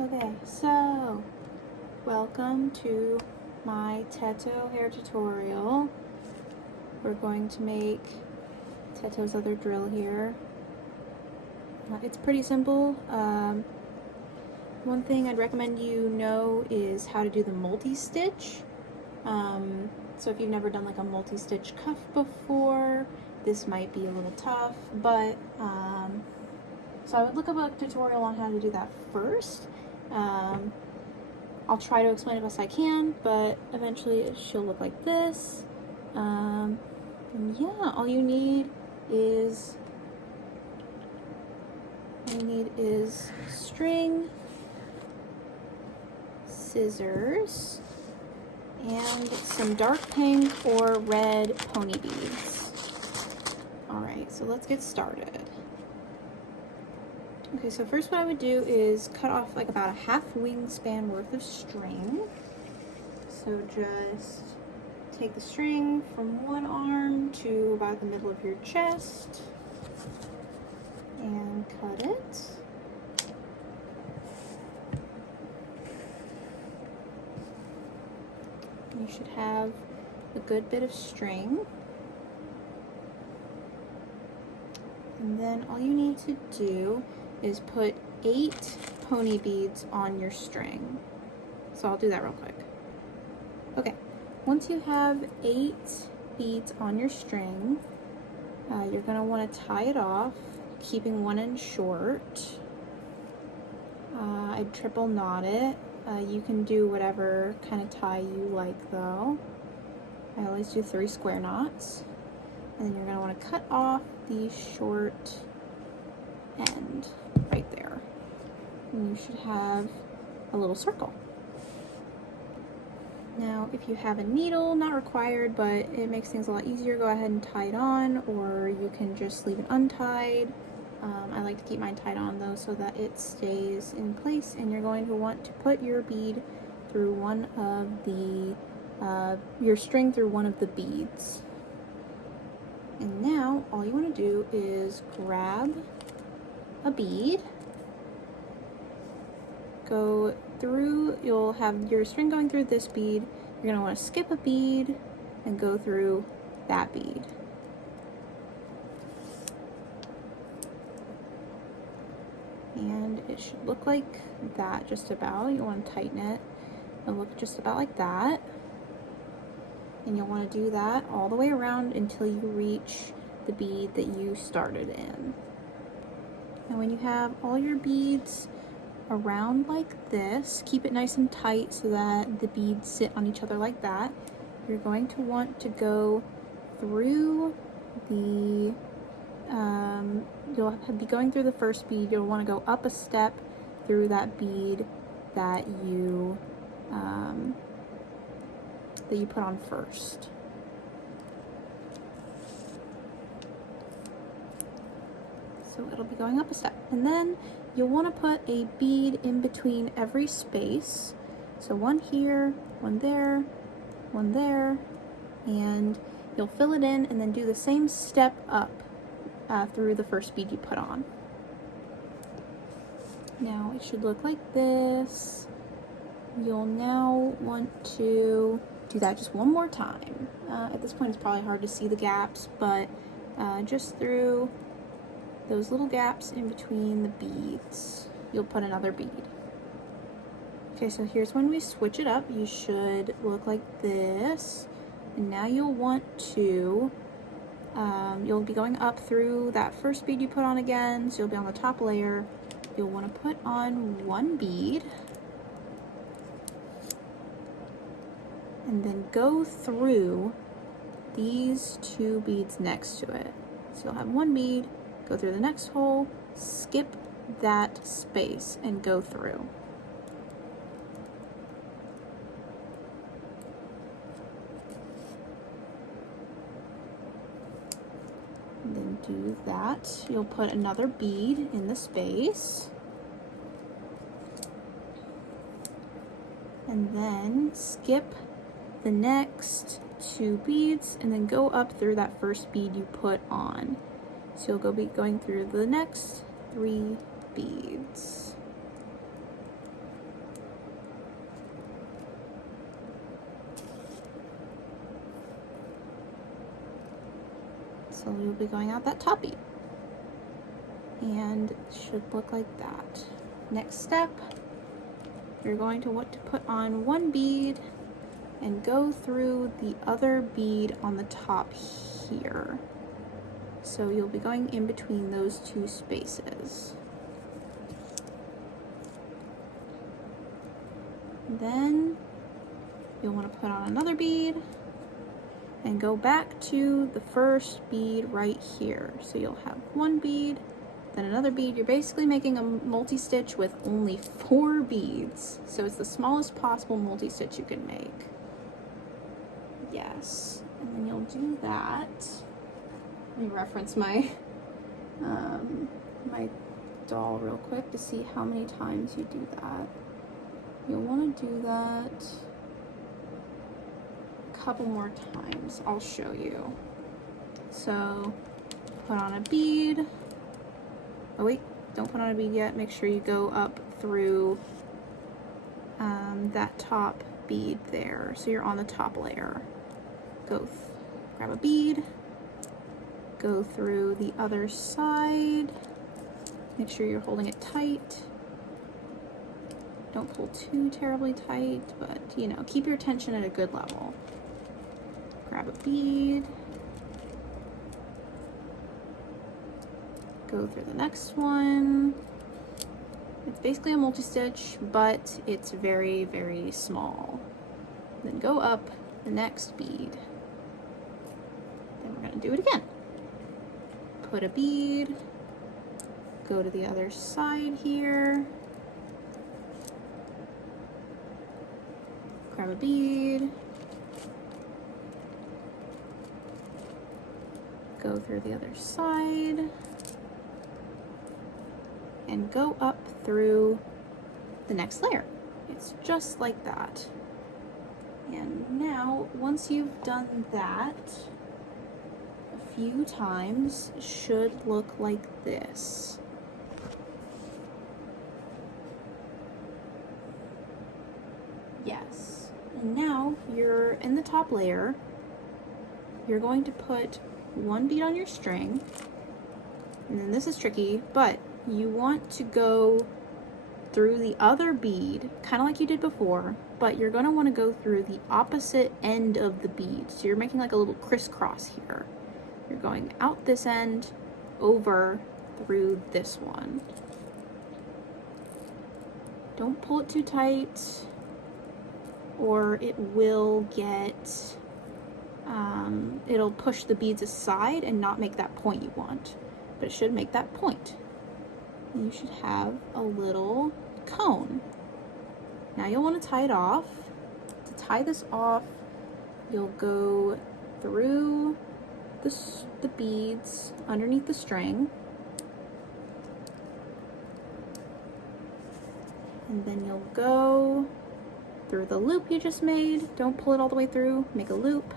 Okay, so welcome to my Teto hair tutorial. We're going to make Teto's other drill here. It's pretty simple. One thing I'd recommend you know is how to do the multi-stitch. So if you've never done like a multi-stitch cuff before, this might be a little tough, but so I would look up a tutorial on how to do that first. I'll try to explain it best I can, but eventually she'll look like this. And yeah, all you need is string, scissors, and some dark pink or red pony beads. Alright, so let's get started. Okay, so first what I would do is cut off like about a half wingspan worth of string. So just take the string from one arm to about the middle of your chest and cut it. You should have a good bit of string. And then all you need to do is put 8 pony beads on your string. So I'll do that real quick. Okay, once you have 8 beads on your string, you're gonna wanna tie it off, keeping one end short. I'd triple knot it. You can do whatever kind of tie you like though. I always do 3 square knots. And then you're gonna wanna cut off the short end right there. And you should have a little circle. Now, if you have a needle, not required, but it makes things a lot easier, go ahead and tie it on, or you can just leave it untied. I like to keep mine tied on though so that it stays in place, and you're going to want to put your bead through one of the, your string through one of the beads. And now all you want to do is grab a bead, go through, you'll have your string going through this bead, you're going to want to skip a bead and go through that bead. And it should look like that just about. You want to tighten it and look just about like that. And you'll want to do that all the way around until you reach the bead that you started in. And when you have all your beads around like this, keep it nice and tight so that the beads sit on each other like that. You're going to want to go through the, you'll be going through the first bead, you'll want to go up a step through that bead that you put on first. So it'll be going up a step. And then you'll want to put a bead in between every space. So one here, one there, and you'll fill it in and then do the same step up through the first bead you put on. Now it should look like this. You'll now want to do that just one more time. At this point it's probably hard to see the gaps, but just through those little gaps in between the beads, you'll put another bead. Okay, so here's when we switch it up. You should look like this. And now you'll want to, you'll be going up through that first bead you put on again, so you'll be on the top layer. You'll want to put on one bead, and then go through these 2 beads next to it. So you'll have one bead, go through the next hole, skip that space, and go through. And then do that. You'll put another bead in the space. And then skip the next 2 beads and then go up through that first bead you put on. So you'll be going through the next 3 beads. So you'll be going out that top bead. And it should look like that. Next step, you're going to want to put on one bead and go through the other bead on the top here. So you'll be going in between those two spaces. Then you'll want to put on another bead and go back to the first bead right here. So you'll have one bead, then another bead. You're basically making a multi-stitch with only 4 beads. So it's the smallest possible multi-stitch you can make. Yes, and then you'll do that. Let me reference my my doll real quick to see how many times you do that. You'll want to do that a couple more times. I'll show you. So put on a bead. Oh wait, don't put on a bead yet. Make sure you go up through that top bead there. So you're on the top layer. Grab a bead. Go through the other side. Make sure you're holding it tight. Don't pull too terribly tight, but you know, keep your tension at a good level. Grab a bead. Go through the next one. It's basically a multi-stitch, but it's very, very small. Then go up the next bead. Then we're gonna do it again. Put a bead, go to the other side here, grab a bead, go through the other side, and go up through the next layer. It's just like that. And now, once you've done that a few times, it should look like this. Yes. And now you're in the top layer. You're going to put one bead on your string. And then this is tricky, but you want to go through the other bead, kind of like you did before, but you're going to want to go through the opposite end of the bead. So you're making like a little crisscross here. You're going out this end, over through this one. Don't pull it too tight, or it will get, it'll push the beads aside and not make that point you want. But it should make that point. You should have a little cone. Now you'll want to tie it off. To tie this off, you'll go through the beads underneath the string. And then you'll go through the loop you just made. Don't pull it all the way through. Make a loop.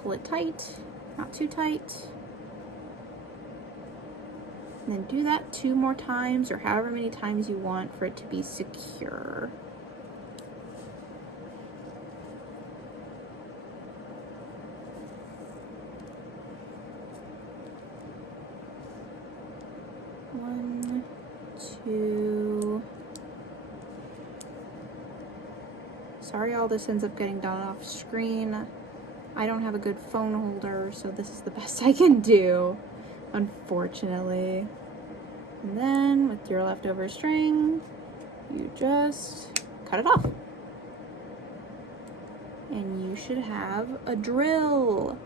Pull it tight, not too tight. And then do that 2 more times, or however many times you want for it to be secure. One, two. Sorry all this ends up getting done off screen. I don't have a good phone holder, so this is the best I can do, unfortunately. And then with your leftover string, you just cut it off. And you should have a drill.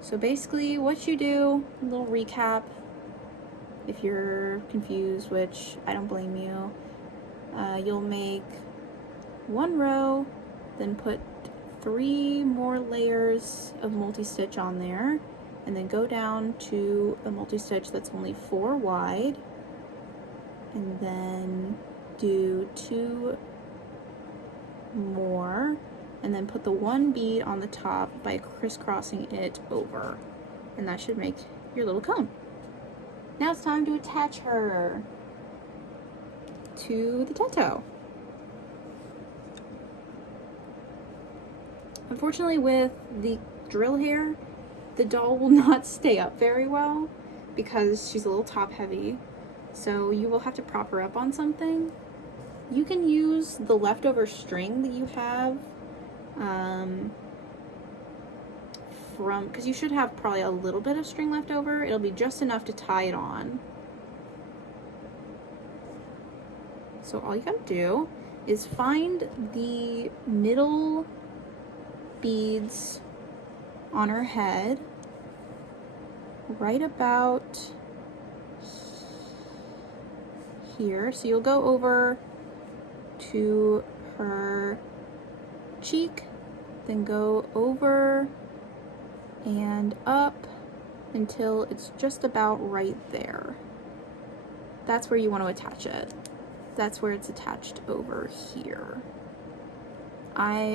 So basically what you do, a little recap, if you're confused, which I don't blame you, you'll make 1 row, then put 3 more layers of multi-stitch on there, and then go down to a multi-stitch that's only 4 wide, and then do 2 more, and then put the 1 bead on the top by crisscrossing it over, and that should make your little cone. Now it's time to attach her to the Teto. Unfortunately, with the drill hair, the doll will not stay up very well because she's a little top heavy. So you will have to prop her up on something. You can use the leftover string that you have because you should have probably a little bit of string left over. It'll be just enough to tie it on. So all you gotta do is find the middle beads on her head right about here. So you'll go over to her cheek, then go over and up until it's just about right there. That's where you want to attach it. That's where it's attached over here.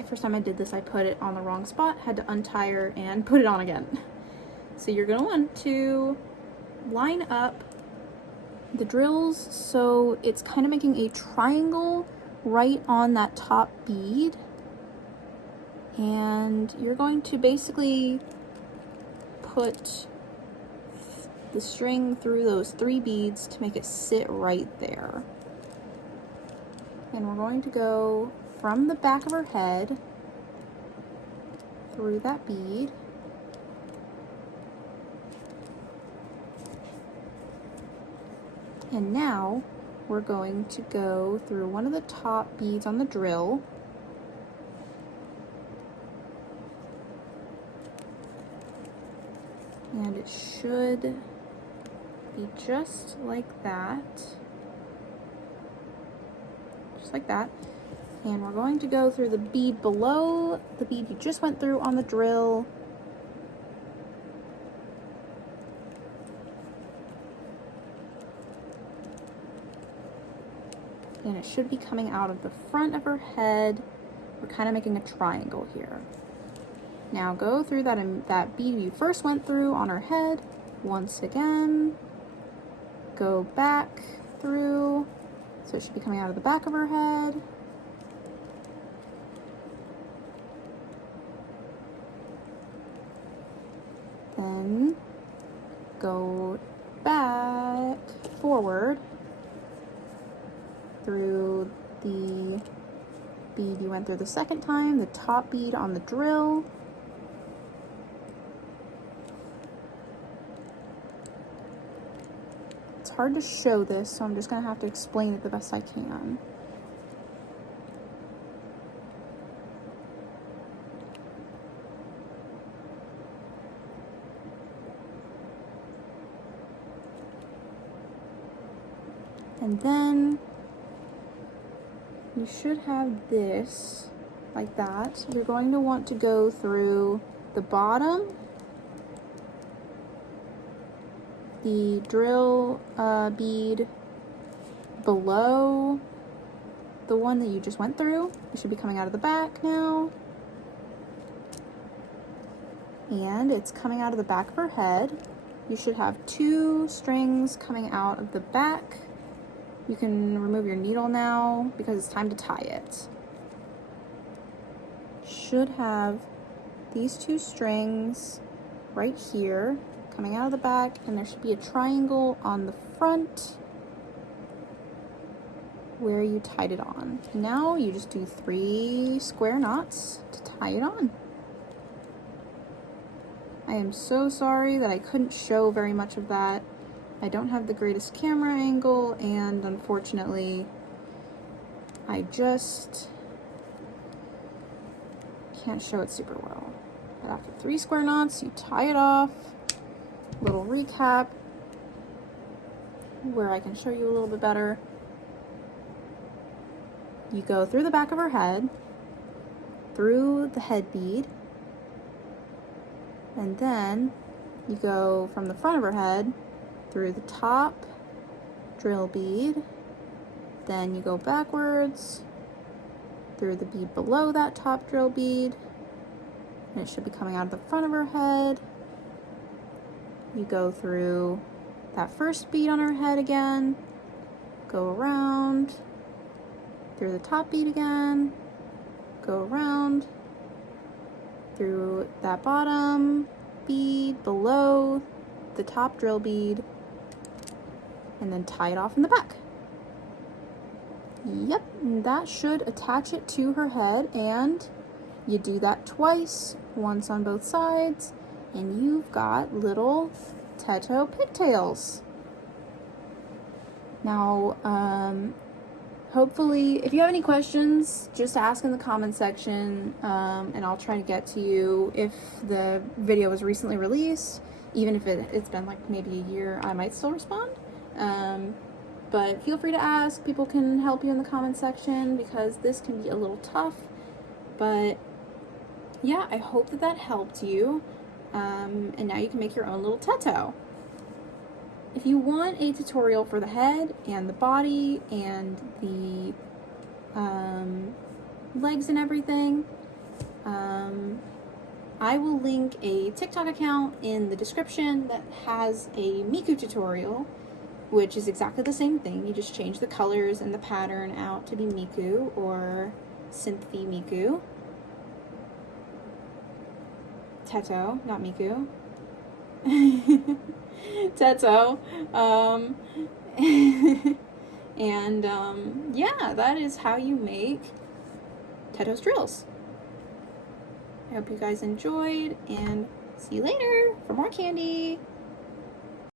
First time I did this, I put it on the wrong spot, had to untie her and put it on again. So you're gonna want to line up the drills so it's kind of making a triangle right on that top bead. And you're going to basically put the string through those 3 beads to make it sit right there. And we're going to go from the back of her head through that bead. And now we're going to go through one of the top beads on the drill. And it should be just like that. Just like that. And we're going to go through the bead below the bead you just went through on the drill. And it should be coming out of the front of her head. We're kind of making a triangle here. Now go through that bead you first went through on her head once again. Go back through, so it should be coming out of the back of her head. Then go back forward through the bead you went through the second time, the top bead on the drill. It's hard to show this, so I'm just going to have to explain it the best I can. And then you should have this like that. You're going to want to go through the bottom, the drill bead below the one that you just went through. It should be coming out of the back now. And it's coming out of the back of her head. You should have 2 strings coming out of the back. You can remove your needle now because it's time to tie it. Should have these 2 strings right here coming out of the back, and there should be a triangle on the front where you tied it on. Now you just do 3 square knots to tie it on. I am so sorry that I couldn't show very much of that. I don't have the greatest camera angle, and unfortunately, I just can't show it super well. But after 3 square knots, you tie it off. Little recap where I can show you a little bit better. You go through the back of her head, through the head bead, and then you go from the front of her head through the top drill bead, then you go backwards through the bead below that top drill bead, and it should be coming out of the front of her head. You go through that first bead on her head again, go around through the top bead again, go around through that bottom bead below the top drill bead and then tie it off in the back. Yep, that should attach it to her head, and you do that twice, once on both sides, and you've got little Teto pigtails. Now, hopefully, if you have any questions, just ask in the comment section, and I'll try to get to you. If the video was recently released, even if it's been like maybe a year, I might still respond. But feel free to ask. People can help you in the comment section because this can be a little tough. But yeah, I hope that helped you. And now you can make your own little Teto. If you want a tutorial for the head and the body and the legs and everything, I will link a TikTok account in the description that has a Miku tutorial, which is exactly the same thing. You just change the colors and the pattern out to be Miku or Synthy Miku. Teto, not Miku. Teto. And yeah, that is how you make Teto's drills. I hope you guys enjoyed, and see you later for more candy.